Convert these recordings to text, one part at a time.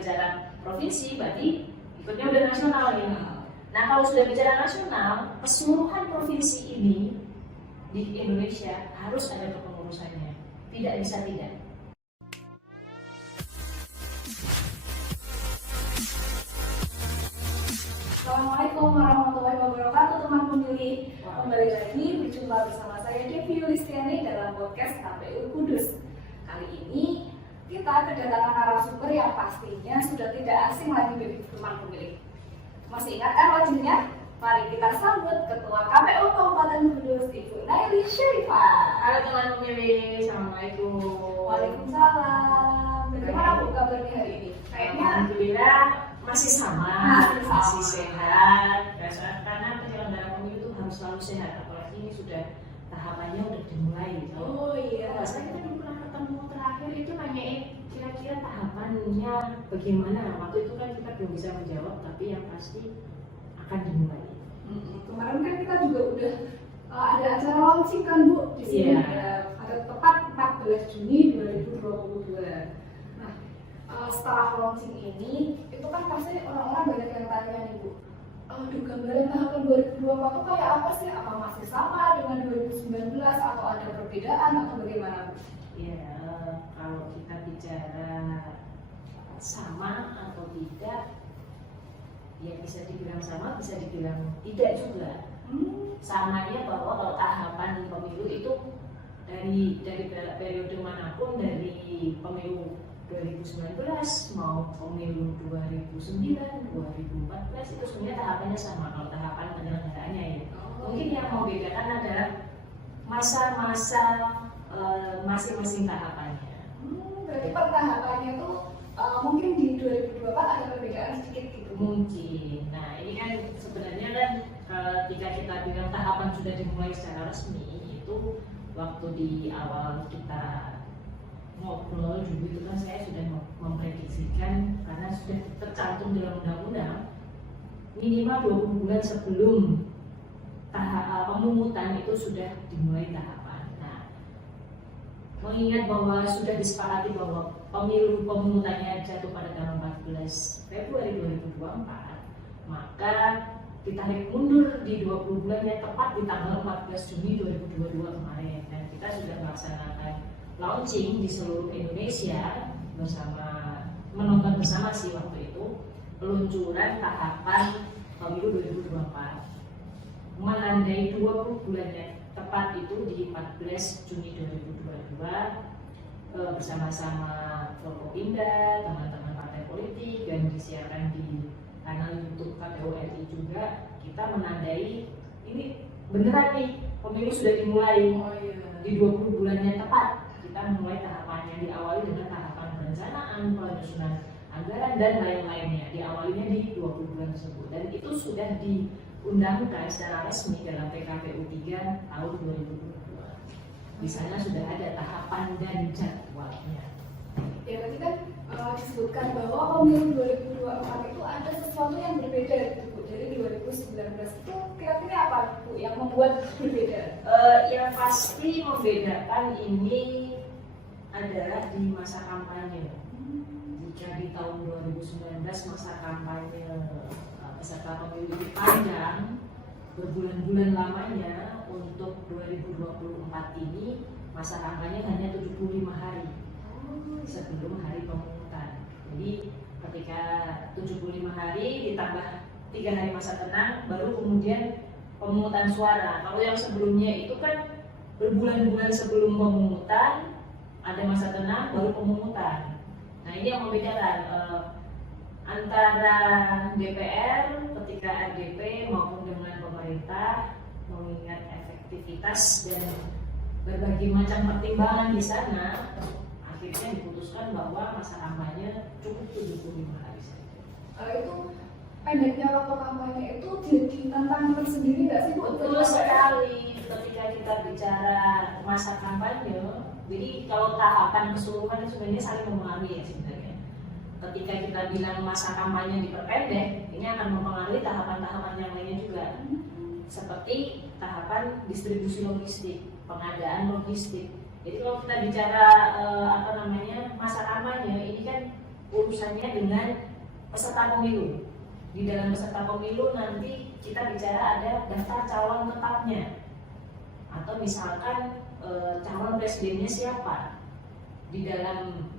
bicara provinsi, berarti ikutnya udah nasional nih. Nah kalau sudah bicara nasional, keseluruhan provinsi ini di Indonesia harus ada kepengurusannya, tidak bisa tidak. Assalamualaikum warahmatullahi wabarakatuh teman pemilih. Kembali lagi berjumpa bersama saya Devi Yulistiani dalam podcast KPU Kudus. Kali ini kita kedatangan narasumber yang pastinya sudah tidak asing lagi bagi teman pemilih. Masih ingat kan wajahnya? Mari kita sambut Ketua KPU Kabupaten Kudus, Ibu Naili Syarifah. Halo teman pemilih, Assalamualaikum. Waalaikumsalam. Bagaimana Bu kabarnya hari ini? Kayaknya Alhamdulillah masih sama, masih sehat. Karena penyelenggara pemilu itu harus selalu sehat, apalagi ini sudah tahapannya udah dimulai. oh iya. Saya kita belum pernah ketemu terakhir itu nanyain kira-kira tahapannya bagaimana. Waktu itu kan kita belum bisa menjawab, tapi yang pasti akan dimulai. Kemarin kan kita juga udah ada acara launching kan Bu di sini. Ada tepat 14 Juni 2022. Nah, setelah launching ini itu kan pasti orang-orang banyak yang tanya nih Bu, gambaran tahapan 2024 itu kayak apa sih? Apa masih sama dengan 2019 atau ada perbedaan atau bagaimana Bu? Ya, kalau kita bicara sama atau tidak, ya bisa dibilang sama, bisa dibilang tidak juga. Samanya bahwa kalau tahapan pemilu itu dari periode manapun, dari pemilu 2019 mau pemilu 2009, 2014 itu sebenarnya tahapannya sama kalau tahapan penyelenggaraannya ya. Mungkin yang mau bedakan adalah masa-masa masing-masing tahapannya. Berarti per tahapannya tuh mungkin di 2024 ada perbedaan sedikit gitu. Mungkin. Nah ini kan sebenarnya kan ketika kita bilang tahapan sudah dimulai secara resmi itu waktu di awal kita ngobrol dulu itu kan saya sudah memprediksikan karena sudah tercantum dalam undang-undang minimal 20 bulan sebelum pemungutan itu sudah dimulai tahapan. Nah, mengingat bahwa sudah disepakati bahwa pemilu pemungutannya jatuh pada tanggal 14 Februari 2024, maka ditarik mundur di 20 bulan yang tepat di tanggal 14 Juni 2022 kemarin, dan kita sudah melaksanakan launching di seluruh Indonesia bersama menonton bersama sih waktu itu peluncuran tahapan pemilu 2024 menandai 20 bulannya tepat itu di 14 Juni 2022 bersama-sama Forkopimda, teman-teman partai politik, dan disiarkan di kanal YouTube KPU RI juga. Kita menandai ini beneran nih pemilu sudah dimulai di 20 bulannya tepat. Kita mulai tahapannya, diawali dengan tahapan perencanaan, penyusunan anggaran dan lain-lainnya. Diawalinya di 20 bulan tersebut, dan itu sudah diundangkan secara resmi dalam PKPU 3 tahun 2022. Di sana sudah ada tahapan dan jadwalnya. Ya tadi kan disebutkan bahwa pemilu 2024 itu ada sesuatu yang berbeda gitu Bu. Dari 2019 itu kira-kira apa Bu yang membuat berbeda? Yang pasti membedakan ini adalah di masa kampanye. Jika di tahun 2019 masa kampanye peserta pemilu ini panjang, berbulan-bulan lamanya, untuk 2024 ini masa kampanye hanya 75 hari sebelum hari pemungutan. Jadi ketika 75 hari ditambah 3 hari masa tenang, baru kemudian pemungutan suara. Kalau yang sebelumnya itu kan berbulan-bulan sebelum pemungutan, ada masa tenang, baru pemungutan. Nah ini yang membedakan antara DPR ketika RDP maupun dengan pemerintah, mengingat efektivitas dan berbagai macam pertimbangan di sana, akhirnya diputuskan bahwa masa kampanye cukup 75 hari saja. Itu pendeknya waktu kampanye itu jadi tantangan tersendiri nggak sih Bu? Betul sekali. Ketika kita bicara masa kampanye, jadi kalau tahapan keseluruhan itu sebenarnya saling mempengaruhi ya sebenarnya. Ketika kita bilang masa kampanye diperpendek, ini akan mempengaruhi tahapan-tahapan yang lainnya juga. Seperti tahapan distribusi logistik, pengadaan logistik. Jadi kalau kita bicara masa kampanye, ini kan urusannya dengan peserta pemilu. Di dalam peserta pemilu nanti kita bicara ada daftar calon tetapnya, atau misalkan calon presidennya siapa. Di dalam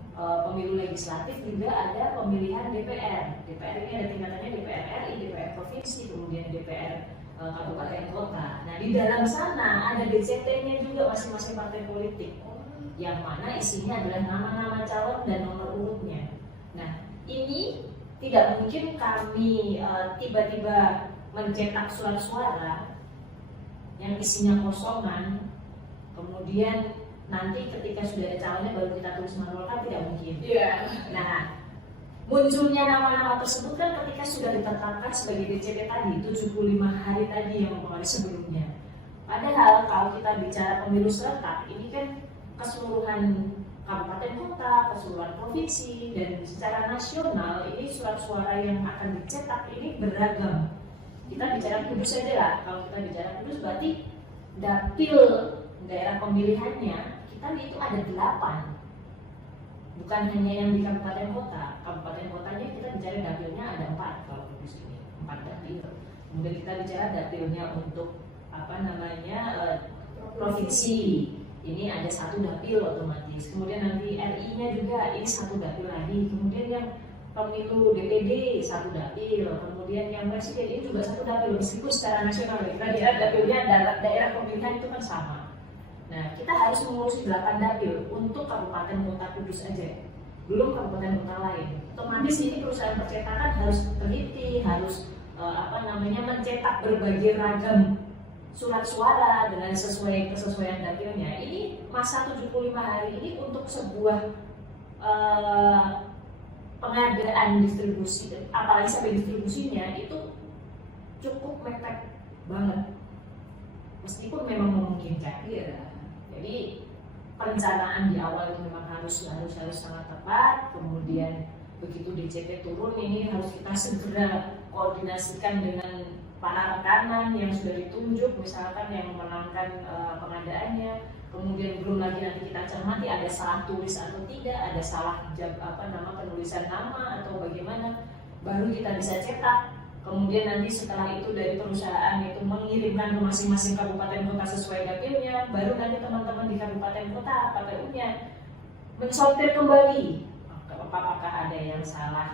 pemilu legislatif juga ada pemilihan DPR. DPR ini ada tingkatannya DPR RI, DPR provinsi, kemudian DPR kabupaten kota. Nah, di dalam sana ada DCT-nya juga masing-masing partai politik, yang mana isinya adalah nama-nama calon dan nomor urutnya. Nah, ini tidak mungkin kami tiba-tiba mencetak surat suara yang isinya kosongan, kemudian nanti ketika sudah ada calonnya baru kita tulis manual, kan tidak mungkin. Nah, munculnya nama-nama tersebut kan ketika sudah ditetapkan sebagai DCT tadi, 75 hari tadi yang mempengaruhi sebelumnya. Padahal kalau kita bicara pemilu serentak, ini kan keseluruhan kabupaten kota, keseluruhan provinsi, dan secara nasional ini surat suara yang akan dicetak ini beragam. Kita bicara Kudus saja lah. Kalau kita bicara Kudus berarti dapil daerah pemilihannya kita itu ada 8. Bukan hanya yang di kabupaten kota. Kabupaten kotanya kita bicara dapilnya ada 4 kalau Kudus ini, 4 dapil. Kemudian kita bicara dapilnya untuk provinsi. Ini ada 1 dapil otomatis. Kemudian nanti RI-nya juga ini 1 dapil lagi. Kemudian yang pemilu DPD 1 dapil. Kemudian yang presiden ini juga 1 dapil. Meskipun secara nasional kita lihat dapilnya daerah pemilihan itu kan sama. Nah, kita harus mengurusi 8 dapil untuk kabupaten kota Kudus aja. Belum kabupaten kota lain. Otomatis ini perusahaan percetakan harus teliti, harus mencetak berbagai ragam surat suara dengan kesesuaian dapilnya. Ini masa 75 hari ini untuk sebuah pengadaan distribusi, apalagi sampai distribusinya itu cukup mepet banget, meskipun memang memungkinkan. Jadi perencanaan di awal itu memang harus sangat tepat. Kemudian begitu DCT turun, ini harus kita segera koordinasikan dengan para rekanan yang sudah ditunjuk, misalkan yang memenangkan pengadaannya. Kemudian belum lagi nanti kita cermati ada salah tulis atau tidak, ada salah penulisan nama atau bagaimana, baru kita bisa cetak. Kemudian nanti setelah itu dari perusahaan itu mengirimkan ke masing-masing kabupaten kota sesuai dapilnya, baru nanti teman-teman di kabupaten kota KPU-nya mensortir kembali apakah ada yang salah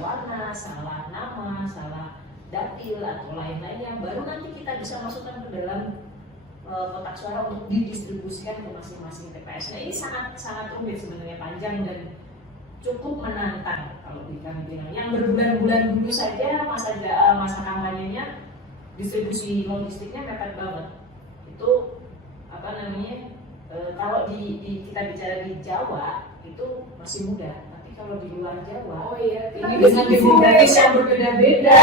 warna, salah nama, salah dapil atau lain-lainnya, baru nanti kita bisa masukkan ke dalam kotak suara untuk didistribusikan ke masing-masing TPS. Nah, ini sangat rumit sebenarnya, panjang dan cukup menantang kalau di kami bilang. Yang berbulan-bulan dulu saja masa kampanyenya distribusi logistiknya mepet banget. Itu kalau kita bicara di Jawa itu masih mudah. Kalau di luar Jawa, ini dengan geografis yang berbeda-beda,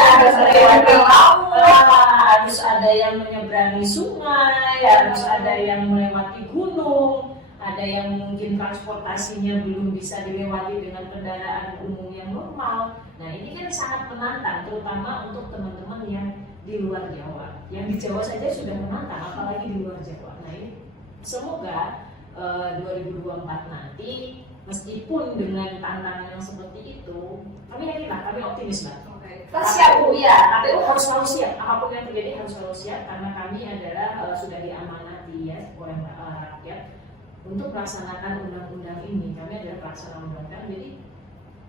harus ada yang menyeberangi sungai, harus ada yang melewati gunung, ada yang mungkin transportasinya belum bisa dilewati dengan kendaraan umum yang normal. Nah, ini kan sangat menantang, terutama untuk teman-teman yang di luar Jawa. Yang di Jawa saja sudah menantang, apalagi di luar Jawa. Nah, ini semoga 2024 nanti, meskipun dengan tantangan yang seperti itu, kami yakin lah, kami optimis lah. Kita siap, Bu, ya. KPU harus selalu siap. Apapun yang terjadi harus selalu siap, karena kami adalah sudah diamanati ya oleh rakyat untuk melaksanakan undang-undang ini. Kami adalah pelaksana undang-undang, jadi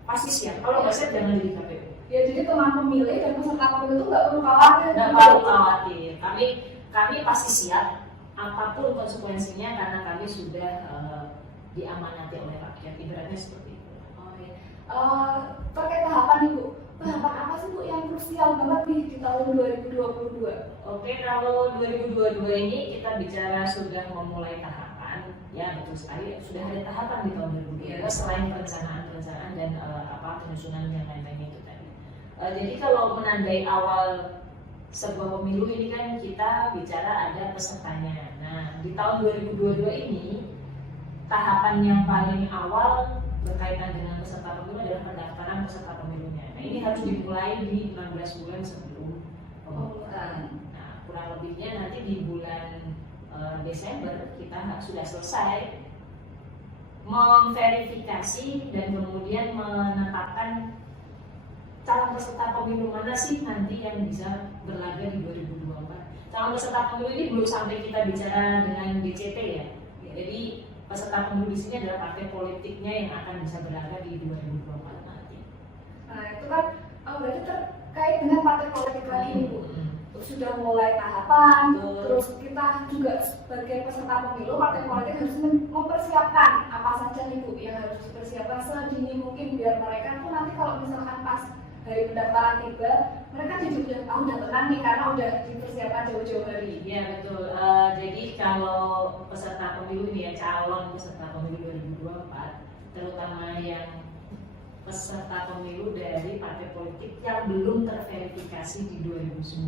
pasti siap. Kalau nggak siap jangan jadi KPU. Ya, jadi teman pemilih dan peserta pemilu itu nggak perlu khawatir. Nggak perlu khawatir. Kami pasti siap. Apapun konsekuensinya, karena kami sudah diamanati oleh rakyat, ibaratnya seperti itu. Terkait tahapan Ibu, tahapan apa sih Bu yang krusial banget nih di tahun 2022? Oke, kalau 2022 ini kita bicara sudah memulai tahapan, ya betul sekali, sudah ada tahapan di tahun 2022 selain perencanaan dan penyusunan yang lain-lainnya itu tadi. Jadi kalau menandai awal sebuah pemilu ini kan kita bicara ada pesertanya. Nah, di tahun 2022 ini tahapan yang paling awal berkaitan dengan peserta pemilu adalah pendaftaran peserta pemilunya. Nah, ini harus dimulai di 16 bulan sebelum pemungutan. Nah, kurang lebihnya nanti di bulan Desember kita sudah selesai memverifikasi dan kemudian menetapkan calon peserta pemilu mana sih nanti yang bisa berlaga di 2024. Calon peserta pemilu ini belum sampai kita bicara dengan DCT ya. Jadi peserta pemilu di sini adalah partai politiknya yang akan bisa berlaga di 2024 nanti. Nah itu kan berarti terkait dengan partai politik lagi nih Bu. Sudah mulai tahapan, terus kita juga sebagai peserta pemilu partai politik harus mempersiapkan apa saja nih Bu yang harus dipersiapkan sedini mungkin biar mereka tuh nanti kalau misalkan pas dari pendaftaran tiba, mereka jadi udah tahu udah tenang nih karena udah dipersiapkan jauh-jauh hari. Iya betul. Jadi kalau peserta pemilu ini ya, calon peserta pemilu 2024, terutama yang peserta pemilu dari partai politik yang belum terverifikasi di 2019,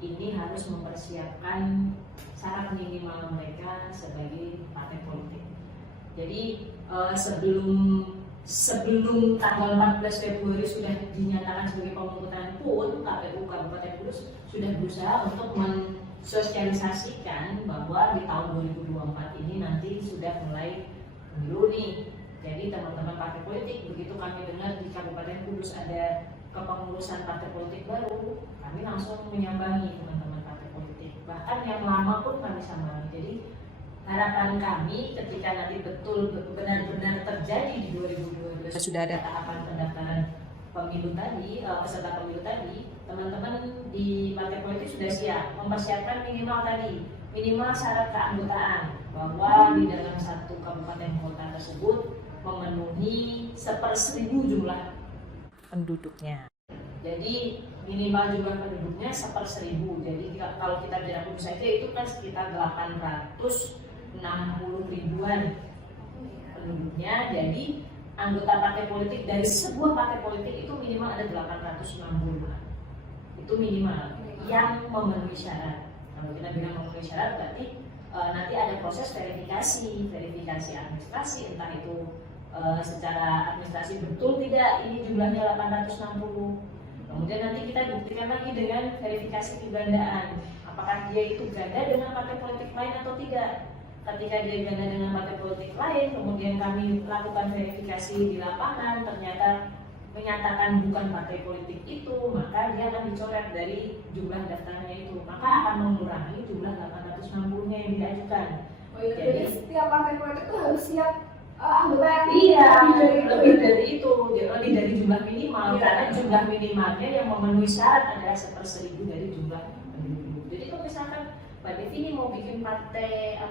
ini harus mempersiapkan syarat minimal mereka sebagai partai politik. Jadi sebelum tanggal 14 Februari sudah dinyatakan sebagai pemungutan pun, KPU Kabupaten Kudus sudah berusaha untuk mensosialisasikan bahwa di tahun 2024 ini nanti sudah mulai pemilu nih. Jadi teman-teman partai politik, begitu kami dengar di Kabupaten Kudus ada kepengurusan partai politik baru, kami langsung menyambangi teman-teman partai politik. Bahkan yang lama pun kami sambangi. Jadi harapan kami ketika nanti betul benar-benar terjadi di 2022 sudah ada tahapan pendaftaran pemilu tadi, peserta pemilu tadi, teman-teman di partai politik sudah siap mempersiapkan minimal syarat keanggotaan bahwa di dalam satu kabupaten kota tersebut memenuhi 1/1000 jumlah penduduknya. Jadi minimal jumlah penduduknya 1/1000. Jadi kalau kita bilang Kudus saja itu kan sekitar 860 ribuan penduduknya. Jadi anggota partai politik dari sebuah partai politik itu minimal ada 860. Itu minimal yang memenuhi syarat. Kalau kita bilang memenuhi syarat berarti nanti ada proses verifikasi administrasi, entah itu secara administrasi betul tidak ini jumlahnya 860. Kemudian nanti kita buktikan lagi dengan verifikasi kegandaan, apakah dia itu ganda dengan partai politik lain atau tidak. Ketika dia ganda dengan partai politik lain, kemudian kami lakukan verifikasi di lapangan, ternyata menyatakan bukan partai politik itu, maka dia akan dicoret dari jumlah daftarnya itu, maka akan mengurangi jumlah 860-nya yang diajukan. Oh iya, jadi setiap partai politik itu harus siap anggota yang lebih dari itu, lebih dari jumlah minimal, karena jumlah minimalnya yang memenuhi syarat adalah 1/1000 dari jumlah penduduk. Jadi kalau misalkan Mbak Devi ini mau bikin partai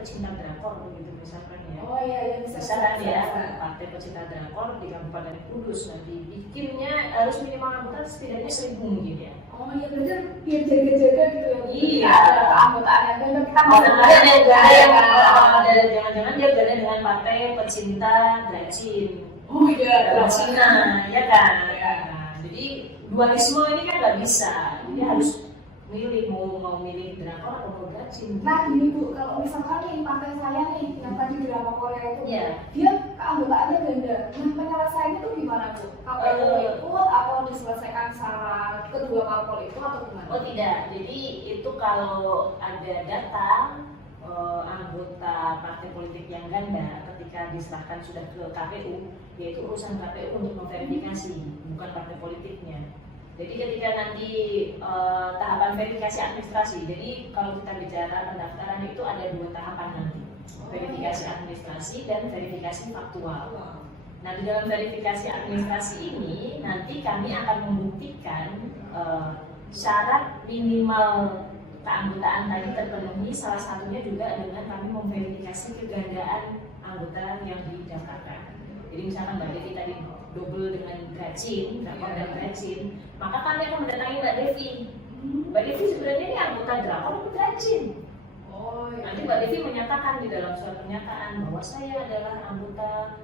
pecinta drakor begitu misalkan ya. Oh iya, bisa kan ya, partai pecinta drakor di Kabupaten Kudus nanti bikinnya harus minimal anggota setidaknya 1000 mungkin ya. Oh iya, benar biar jaga-jaga gitu ya. Iya. Keanggotaannya dan kita mau jangan-jangan dia ganda dengan partai pecinta Dracin. Oh iya, Dracina, ya kan. Nah, jadi dualisme ini kan nggak bisa. Jadi harus milih mau milih drakor atau mau Dracin. Nah gini Bu, kalau misalkan nih partai saya nih yang tadi drama Korea itu, Iya. dia keanggotaannya ganda. Nah penyelesaiannya tuh gimana Bu? KPU ikut atau diselesaikan secara kedua parpol itu atau gimana? Oh tidak, jadi itu kalau ada data anggota partai politik yang ganda ketika diserahkan sudah ke KPU, yaitu urusan KPU untuk memverifikasi, bukan partai politiknya. Jadi ketika nanti tahapan verifikasi administrasi, jadi kalau kita bicara pendaftaran itu ada 2 tahapan nanti, verifikasi administrasi dan verifikasi faktual. Nah di dalam verifikasi administrasi ini nanti kami akan membuktikan syarat minimal keanggotaan tadi terpenuhi, salah satunya juga dengan kami memverifikasi kegandaan anggota yang didaftarkan. Jadi misalkan Mbak Devi tadi double dengan Dracin, drakor dan Dracin, maka kami akan mendatangi Mbak Devi. Mbak Devi sebenarnya ini anggota drakor atau Dracin? Oh iya. Nanti Mbak Devi menyatakan di dalam surat pernyataan bahwa saya adalah anggota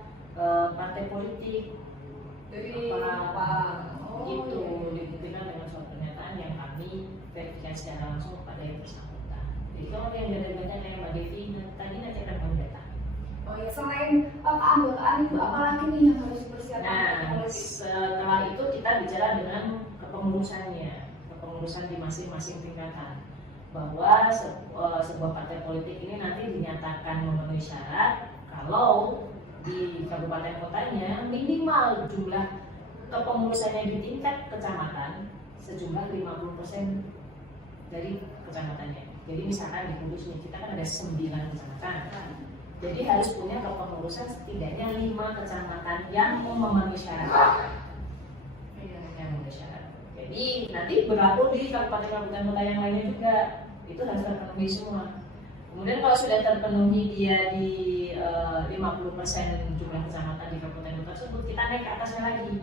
partai politik. Jadi apa? Itu dibuktikan dengan surat pernyataan yang kami verifikasi secara langsung pada yang bersangkutan. Jadi kalau yang ganda-ganda kayak Mbak Devi tadi nanti akan kami datang. Oh ya, selain keanggotaan itu apalagi nih yang harus dipersiapkan? Nah, setelah itu kita bicara dengan kepengurusan di masing-masing tingkatan, bahwa sebuah partai politik ini nanti dinyatakan memenuhi syarat kalau di kabupaten kotanya minimal jumlah kepengurusannya di tingkat kecamatan sejumlah 50% dari kecamatannya. Jadi misalkan di Kudus nih, kita kan ada 9 kecamatan. Jadi harus punya kepengurusan setidaknya 5 kecamatan yang memenuhi syarat. Yang memenuhi syarat. Jadi nanti berlaku di kabupaten-kabupaten kota yang lainnya juga. Itu harus terpenuhi semua. Kemudian kalau sudah terpenuhi dia di 50% jumlah kecamatan di kabupaten kota tersebut, kita naik ke atasnya lagi.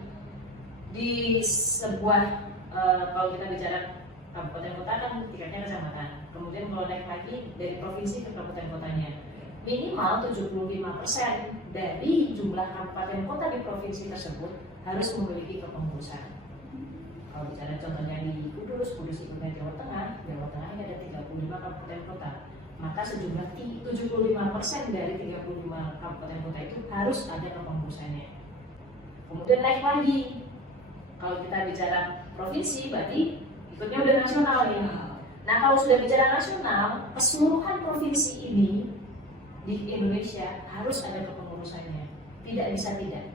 Di sebuah kalau kita bicara kabupaten kota kan tingkatnya kecamatan. Kemudian kalau naik lagi dari provinsi ke kabupaten kotanya, minimal 75% dari jumlah kabupaten kota di provinsi tersebut harus memiliki kepengurusan. Kalau bicara contohnya di Kudus itu dari Jawa Tengah ini ada 35 kabupaten kota. Maka sejumlah 75% dari 35 kabupaten kota itu harus ada kepengurusannya. Kemudian naik lagi. Kalau kita bicara provinsi, berarti ikutnya udah nasional ya. Nah, kalau sudah bicara nasional, keseluruhan provinsi ini di Indonesia harus ada kepengurusannya. Tidak bisa tidak.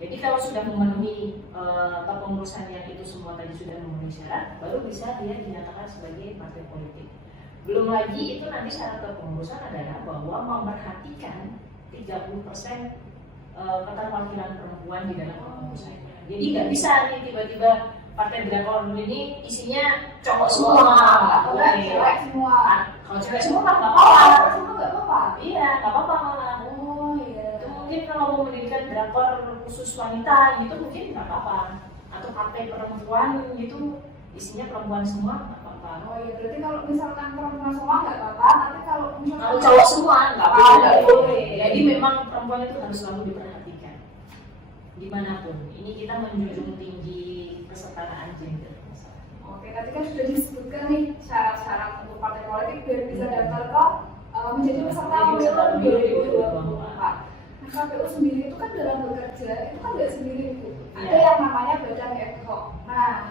Jadi kalau sudah memenuhi kepengurusan yang itu semua tadi sudah memenuhi syarat, baru bisa dia dinyatakan sebagai partai politik. Belum lagi itu nanti syarat kepengurusan adalah bahwa memperhatikan 30% keterwakilan perempuan di dalam kepengurusannya. Jadi nggak bisa nih tiba-tiba partai Drakor ini isinya cowok semua, cewek semua. Kalau cewek semua nggak apa-apa. Semua nggak apa-apa. Iya, nggak apa-apa malah. Oh iya. Itu mungkin kalau mau mendirikan Drakor khusus wanita gitu mungkin nggak apa-apa. Atau partai perempuan gitu isinya perempuan semua nggak apa-apa. Oh iya, berarti kalau misalkan perempuan semua nggak apa-apa, tapi kalau misalkan Kalau cowok semua nggak boleh. Jadi memang perempuan itu harus selalu diperhatikan dimanapun. Ini kita menjunjung tinggi kesetaraan gender. Oke, tadi kan sudah disebutkan nih syarat-syarat untuk partai politik biar bisa daftar ke menjadi peserta pemilu 2024. Nah, KPU sendiri itu kan dalam bekerja itu kan nggak sendiri Bu. Ada yang namanya badan ad hoc. Nah,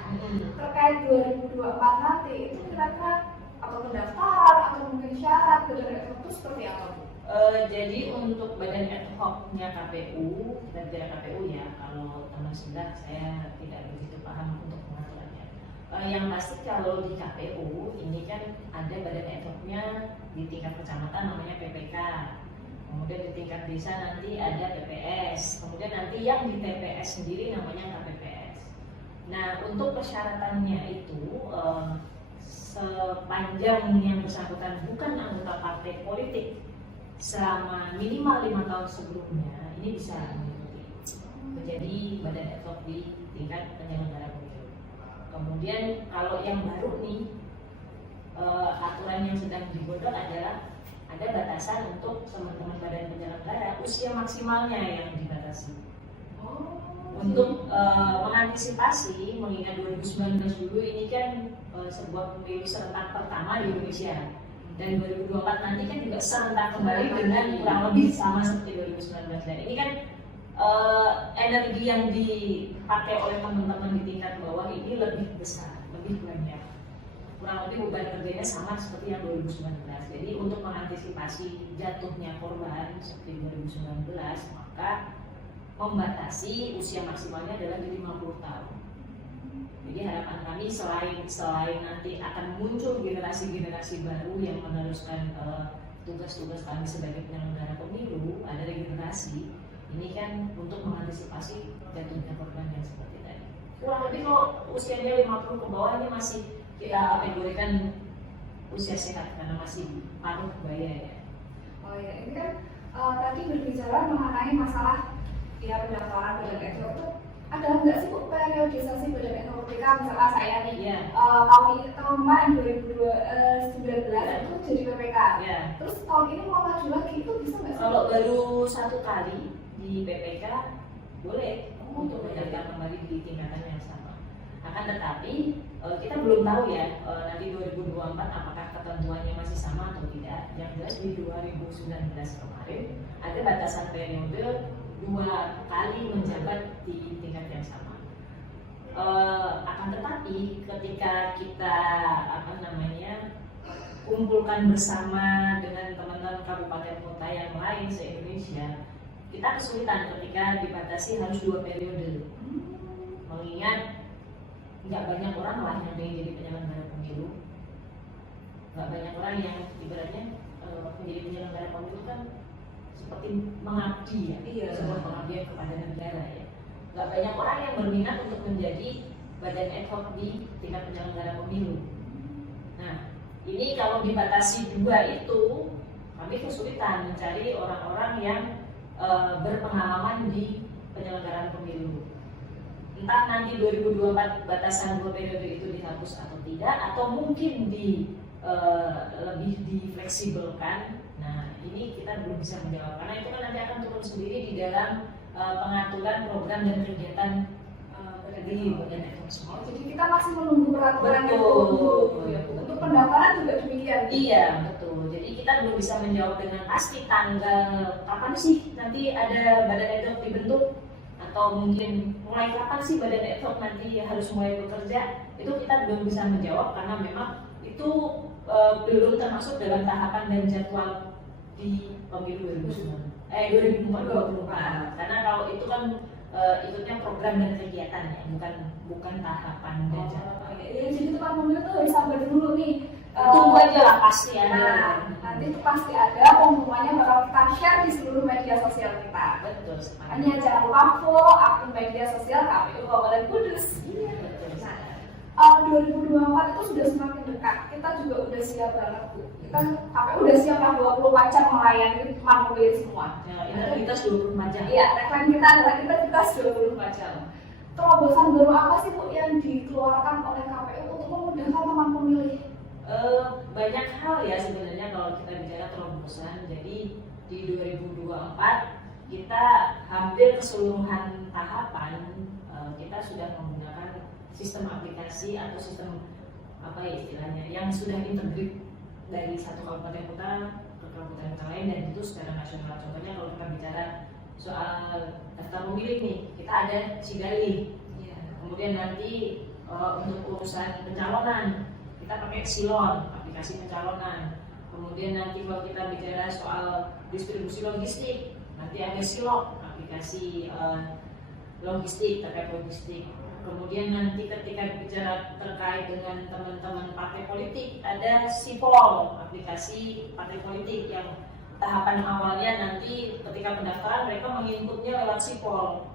terkait 2024 nanti itu kira-kira atau pendaftaran atau mungkin syarat badan ad hoc itu seperti apa Bu? Jadi untuk badan ad hoc-nya KPU, kita bicara KPU ya, kalau teman sebelah saya tidak begitu paham untuk pengaturannya. Yang pasti kalau di KPU ini kan ada badan ad hoc-nya di tingkat kecamatan namanya PPK, kemudian di tingkat desa nanti ada PPS, kemudian nanti yang di TPS sendiri namanya KPPS. Nah untuk persyaratannya itu sepanjang yang bersangkutan bukan anggota partai politik selama minimal 5 tahun sebelumnya ini bisa mengikuti menjadi badan ad hoc di tingkat penyelenggara pemilu. Kemudian kalau yang baru nih aturan yang sedang digodok adalah ada batasan untuk teman-teman badan penyelenggara usia maksimalnya yang dibatasi. Untuk mengantisipasi mengingat 2019 dulu ini kan sebuah pemilu serentak pertama di Indonesia. Dan 2024 nanti kan juga serentak kembali dengan kurang lebih sama seperti 2019. Dan ini kan energi yang dipakai oleh teman-teman di tingkat bawah ini lebih besar, lebih banyak. Kurang lebih beban kerjanya sama seperti yang 2019. Jadi untuk mengantisipasi jatuhnya korban seperti 2019, maka membatasi usia maksimalnya adalah di 50 tahun. Jadi harapan kami selain nanti akan muncul generasi-generasi baru yang meneruskan tugas-tugas kami sebagai penyelenggara pemilu, ada regenerasi. Ini kan untuk mengantisipasi jatuhnya korban yang seperti tadi. Kurang lebih kalau usianya 50 ke bawah ini masih kita kategorikan usia sehat karena masih paruh baya ya. Oh ya, ini kan tadi berbicara mengenai masalah ya pendaftaran badan ad hoc itu ada nggak sih Bu periodisasi badan ad hoc ketika misalnya saya nih tahun kemarin 2019 itu jadi PPK, terus tahun ini mau maju lagi itu bisa nggak sih? Kalau baru 1 kali di PPK boleh untuk mendaftar kembali di tingkatan yang sama. Akan tetapi kita belum tahu ya nanti 2024 apakah ketentuannya masih sama atau tidak. Yang jelas di 2019 kemarin ada batasan periode 2 kali menjabat di tingkat yang sama. Akan tetapi ketika kita kumpulkan bersama dengan teman-teman kabupaten kota yang lain se-Indonesia, kita kesulitan ketika dibatasi harus 2 periode. Mengingat nggak banyak orang lah yang ingin jadi penyelenggara pemilu, nggak banyak orang yang ibaratnya menjadi penyelenggara pemilu kan seperti mengabdi ya, sebuah pengabdian kepada negara ya. Nggak banyak orang yang berminat untuk menjadi badan ad hoc di tingkat penyelenggara pemilu. Nah, ini kalau dibatasi 2 itu, kami kesulitan mencari orang-orang yang berpengalaman di penyelenggaraan pemilu. Entah nanti 2024 batasan 2 periode itu dihapus atau tidak, atau mungkin lebih difleksibelkan. Nah, ini kita belum bisa menjawab karena itu kan nanti akan turun sendiri di dalam pengaturan program dan kegiatan di badan ad hoc semua. Jadi kita masih menunggu peraturan yang dulu ya Bu. Untuk pendaftaran juga demikian. Iya, betul. Jadi kita belum bisa menjawab dengan pasti tanggal kapan sih nanti ada badan ad hoc dibentuk, atau mungkin mulai kapan sih badan ad hoc nanti harus mulai bekerja. Itu kita belum bisa menjawab karena memang itu belum termasuk dalam tahapan dan jadwal di pemilu 2024. Karena kalau itu kan ikutnya program dan kegiatan ya, bukan tahapan dan jadwal. Ya, jadi teman pemilu tuh harus sabar dulu nih. Tunggu aja lah, pasti ada. Nah, nanti itu pasti ada, pengumumannya bakal kita share di seluruh media sosial kita. Betul. Makanya jangan lupa follow akun media sosial KPU Kabupaten Kudus. Iya, betul. Nah, 2024 itu sudah semakin dekat. Kita juga udah siap banget Bu. Kita KPU udah siap lah 24 jam melayani teman pemilih semua. Ya, integritas 24 jam. Iya, tagline kita adalah integritas 24 jam. Terobosan baru apa sih Bu yang dikeluarkan oleh KPU untuk memudahkan teman pemilih? Banyak hal ya sebenarnya kalau kita bicara terobosan. Jadi di 2024 kita hampir keseluruhan tahapan kita sudah menggunakan sistem aplikasi atau sistem apa ya istilahnya yang sudah integrate dari satu kabupaten kota ke kabupaten kota lain, dan itu secara nasional. Contohnya kalau kita bicara soal daftar pemilih nih, kita ada Sigali. Kemudian nanti untuk urusan pencalonan kita pakai Silon, aplikasi pencalonan. Kemudian nanti kalau kita bicara soal distribusi logistik, nanti ada Silok, aplikasi logistik, terkait logistik. Kemudian nanti ketika bicara terkait dengan teman-teman partai politik, ada Sipol, aplikasi partai politik yang tahapan awalnya nanti ketika pendaftaran mereka menginputnya lewat Sipol.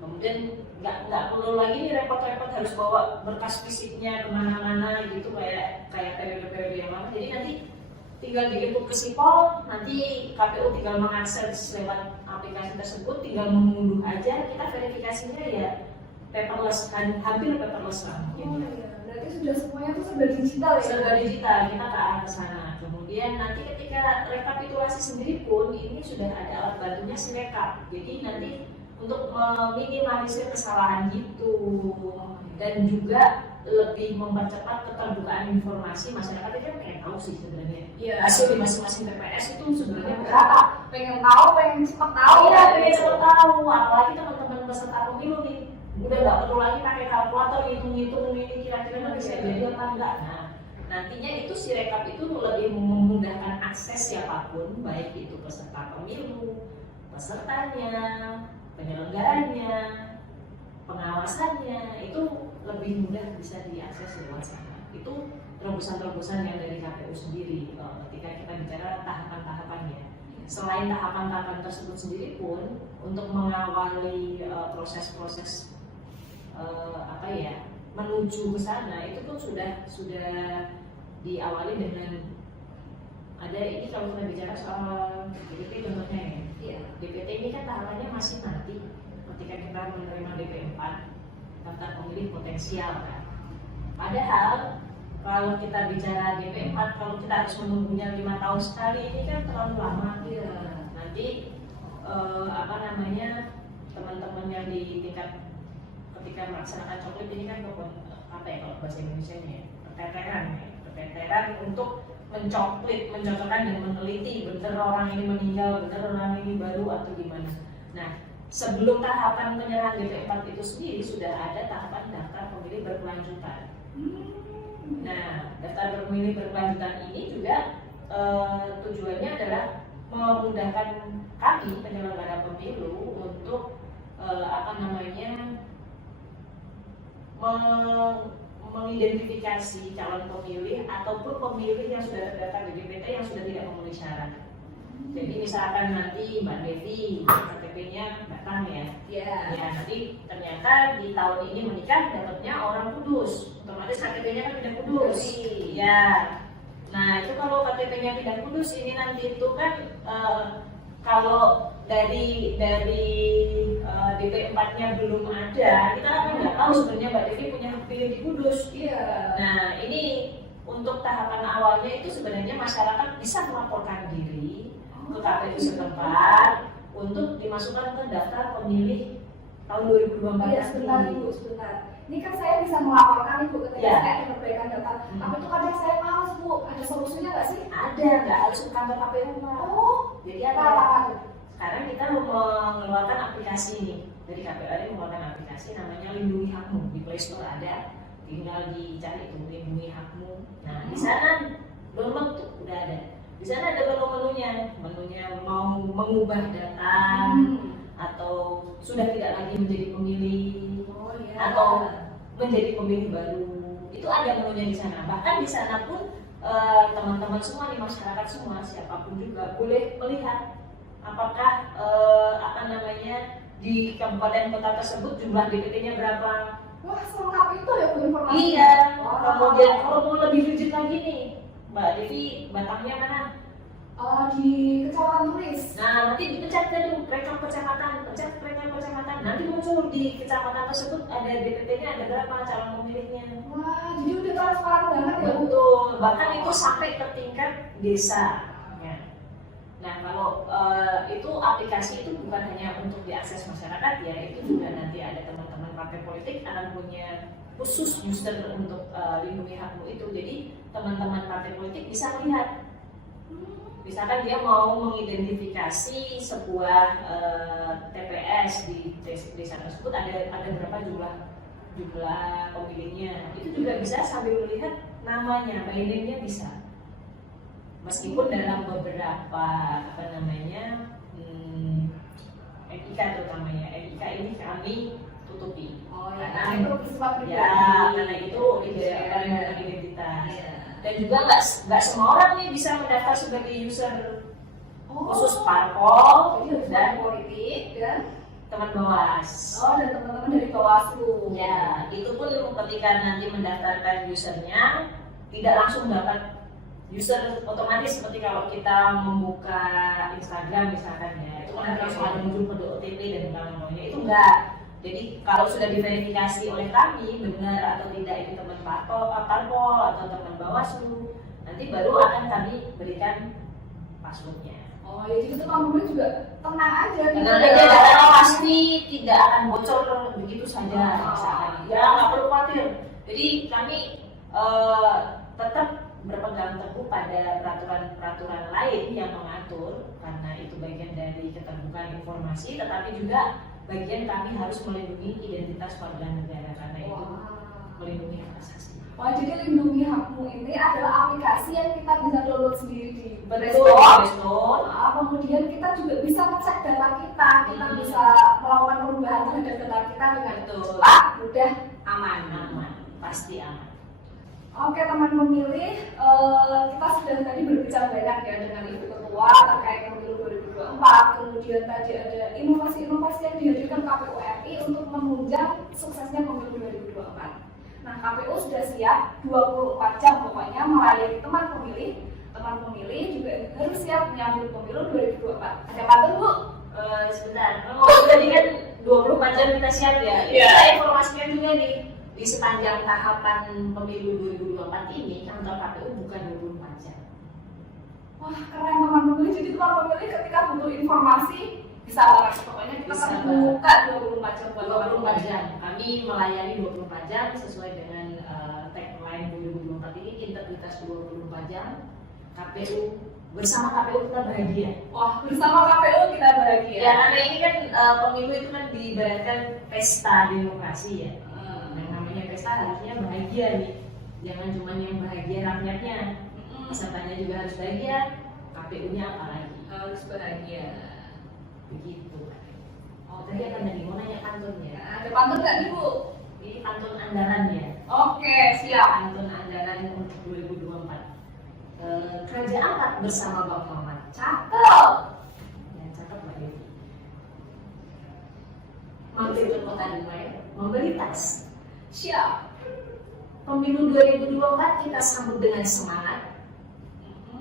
Kemudian nggak perlu lagi nih repot-repot harus bawa berkas fisiknya kemana-mana gitu kayak periode-periode yang lama. Jadi nanti tinggal diinput ke Sipol, nanti KPU tinggal mengakses lewat aplikasi tersebut, tinggal mengunduh aja, kita verifikasinya ya paperless, hampir paperless lah. Oh iya, berarti sudah semuanya tuh sudah digital ya? Sudah digital, kita ke arah sana. Kemudian nanti ketika rekapitulasi sendiri pun ini sudah ada alat bantunya Sirekap. Jadi nanti untuk meminimalisir kesalahan gitu, dan juga lebih mempercepat keterbukaan informasi masyarakat. Itu kan pengen tahu sih sebenarnya hasil di masing-masing TPS itu sebenarnya berapa. Pengen tahu, pengen cepat tahu. Iya, pengen cepat tahu. Apalagi teman-teman peserta pemilu nih, udah nggak perlu lagi pakai kalkulator hitung-hitung ini kira-kira nanti saya jadi apa enggak. Nah, nantinya itu Sirekap itu lebih memudahkan akses siapapun, baik itu peserta pemilu, pesertanya, penyelenggaranya, pengawasannya, itu lebih mudah bisa diakses lewat sana. Itu terobosan-terobosan yang dari KPU sendiri ketika kita bicara tahapan-tahapannya. Selain tahapan-tahapan tersebut sendiri pun untuk mengawali proses-proses menuju ke sana itu pun sudah diawali dengan ada ini. Kalau kita bicara soal DPT contohnya ya, DPT ini kan tahapannya masih nanti ketika kita menerima DP4, daftar pemilih potensial kan. Padahal kalau kita bicara DP4, kalau kita harus menunggunya 5 tahun sekali, ini kan terlalu lama. Nanti teman-teman yang di tingkat ketika melaksanakan coklit ini kan apa ya kalau bahasa Indonesia-nya keteteran untuk mencocokkan dan meneliti bener orang ini meninggal, bener orang ini baru atau gimana. Nah, sebelum tahapan penyerahan DP4 itu sendiri sudah ada tahapan daftar pemilih berkelanjutan. Nah, daftar pemilih berkelanjutan ini juga tujuannya adalah memudahkan kami penyelenggara pemilu untuk mengidentifikasi calon pemilih ataupun pemilih yang sudah terdaftar di DPT yang sudah tidak memenuhi syarat. Jadi misalkan nanti Mbak Devi KTP-nya Batam ya, ya nanti ternyata di tahun ini menikah dapatnya orang Kudus, otomatis KTP-nya kan tidak Kudus. Ya, nah itu kalau KTP-nya tidak Kudus ini nanti itu kan kalau dari DP4-nya belum ada, kita kan nggak tahu sebenarnya Mbak Devi punya hak pilih di Kudus. Nah ini untuk tahapan awalnya itu sebenarnya masyarakat bisa melaporkan diri ke KPU setempat untuk dimasukkan ke daftar pemilih tahun 2024. Iya, sebentar. Ini kan saya bisa melaporkan Ibu ketika saya ada perbaikan data. Tapi itu kadang saya males Bu, ada solusinya nggak sih? Ada, nggak harus ke kantor KPU Pak. Oh, jadi ada. Sekarang kita mengeluarkan aplikasi ini dari KPU ada mengeluarkan aplikasi namanya Lindungi Hakmu, di Play Store ada, tinggal dicari itu Lindungi Hakmu. Nah di sana download tuh udah ada. Di sana ada menunya mau mengubah data atau sudah tidak lagi menjadi pemilih atau menjadi pemilih baru. Itu ada menunya di sana. Bahkan di sana pun teman-teman semua di masyarakat semua siapapun juga boleh melihat apakah di kabupaten kota tersebut jumlah DPT-nya berapa. Wah, selengkap itu ya Bu informasi. Iya. Kemudian kalau mau lebih rigid lagi nih, Mbak Devi Batamnya mana? Di Kecamatan Turis. Nah, nanti dipencet dulu rekam kecamatan, nanti muncul di kecamatan tersebut ada DPT-nya ada berapa calon pemilihnya. Wah, jadi udah transparan banget ya Bu. Betul, bahkan itu sampai ke tingkat desa. Ya. Nah, kalau itu aplikasi itu bukan hanya untuk diakses masyarakat ya, itu juga nanti ada teman-teman partai politik akan punya khusus user untuk Lindungi Hakmu itu. Jadi teman-teman partai politik bisa melihat. Misalkan dia mau mengidentifikasi sebuah TPS di desa tersebut ada berapa jumlah pemilihnya, itu juga bisa sambil melihat namanya, by name-nya bisa. Meskipun dalam beberapa NIK terutamanya, NIK ini kami tutupi. Karena itu bersifat pribadi. Karena itu identitas. Dan juga nggak semua orang nih bisa mendaftar sebagai user khusus parpol dan politik dan teman Bawas. Dan teman-teman dari Bawaslu. Ya, itu pun ketika nanti mendaftarkan usernya tidak langsung dapat user otomatis seperti kalau kita membuka Instagram misalkan ya, itu kan langsung ada muncul kode OTP dan kawan-kawannya, itu enggak. Jadi kalau sudah diverifikasi oleh kami benar atau tidak itu teman parpol atau teman Bawaslu, nanti baru akan kami berikan passwordnya. Jadi itu kamu juga tenang aja. Tenang aja, datanya pasti tidak akan bocor begitu saja. Misalkan, ya nggak perlu khawatir. Jadi kami tetap berpegang teguh pada peraturan-peraturan lain yang mengatur, karena itu bagian dari keterbukaan informasi, tetapi juga bagian kami harus melindungi identitas warga negara, karena itu melindungi hak asasi. Jadi Lindungi Hakmu ini adalah aplikasi yang kita bisa download sendiri di Play Store. Kemudian kita juga bisa ngecek data kita bisa melakukan perubahan terhadap data kita dengan mudah, aman, pasti aman. Oke teman pemilih, kita sudah tadi berbicara banyak ya dengan Ibu Ketua terkait pemilu 2024. Kemudian tadi ada inovasi-inovasi yang dihadirkan KPU RI untuk menunjang suksesnya pemilu 2024. Nah, KPU sudah siap 24 jam pokoknya melayani teman pemilih. Teman pemilih juga harus siap menyambut pemilu 2024. Ada apa Bu? Sebentar, tadi kan 24 jam kita siap ya. Kita informasikan juga nih, di sepanjang tahapan pemilu 2024 ini kantor KPU bukan 24 jam. Wah, keren teman pemilih. Jadi teman pemilih ketika butuh informasi bisa laras, pokoknya kita akan buka 24 jam buat 24 jam. Kami melayani 24 jam sesuai dengan tagline 2024 ini, integritas 24 jam. KPU bersama KPU kita bahagia. Wah, bersama KPU kita bahagia. Ya, karena ini kan pemilu itu kan diibaratkan pesta demokrasi ya. Yang namanya pesta harusnya bahagia nih. Jangan cuma yang bahagia rakyatnya, pesertanya juga harus bahagia, KPU-nya apalagi. Harus bahagia. Begitu. Oh, tadi akan tadi mau nanya pantunnya. Ada pantun nggak nih Bu? Ini pantun andalannya. Oke, siap. Pantun andalan untuk 2024. Kerja angkat bersama Bang Mamat. Cakep. Yang cakep Mbak Devi. Mampir ke kota Dumai, membeli tas. Siap. Pemilu 2024 kita sambut dengan semangat.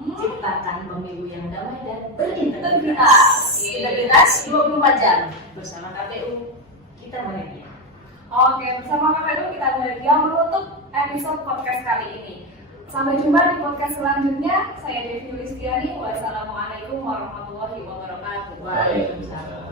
Ciptakan pemilu yang damai dan berintegritas. Integritas 24 jam bersama KPU kita bahagia. Oke, bersama KPU kita bahagia menutup episode podcast kali ini. Sampai jumpa di podcast selanjutnya. Saya Devi Listiani. Wassalamualaikum warahmatullahi wabarakatuh. Waalaikumsalam.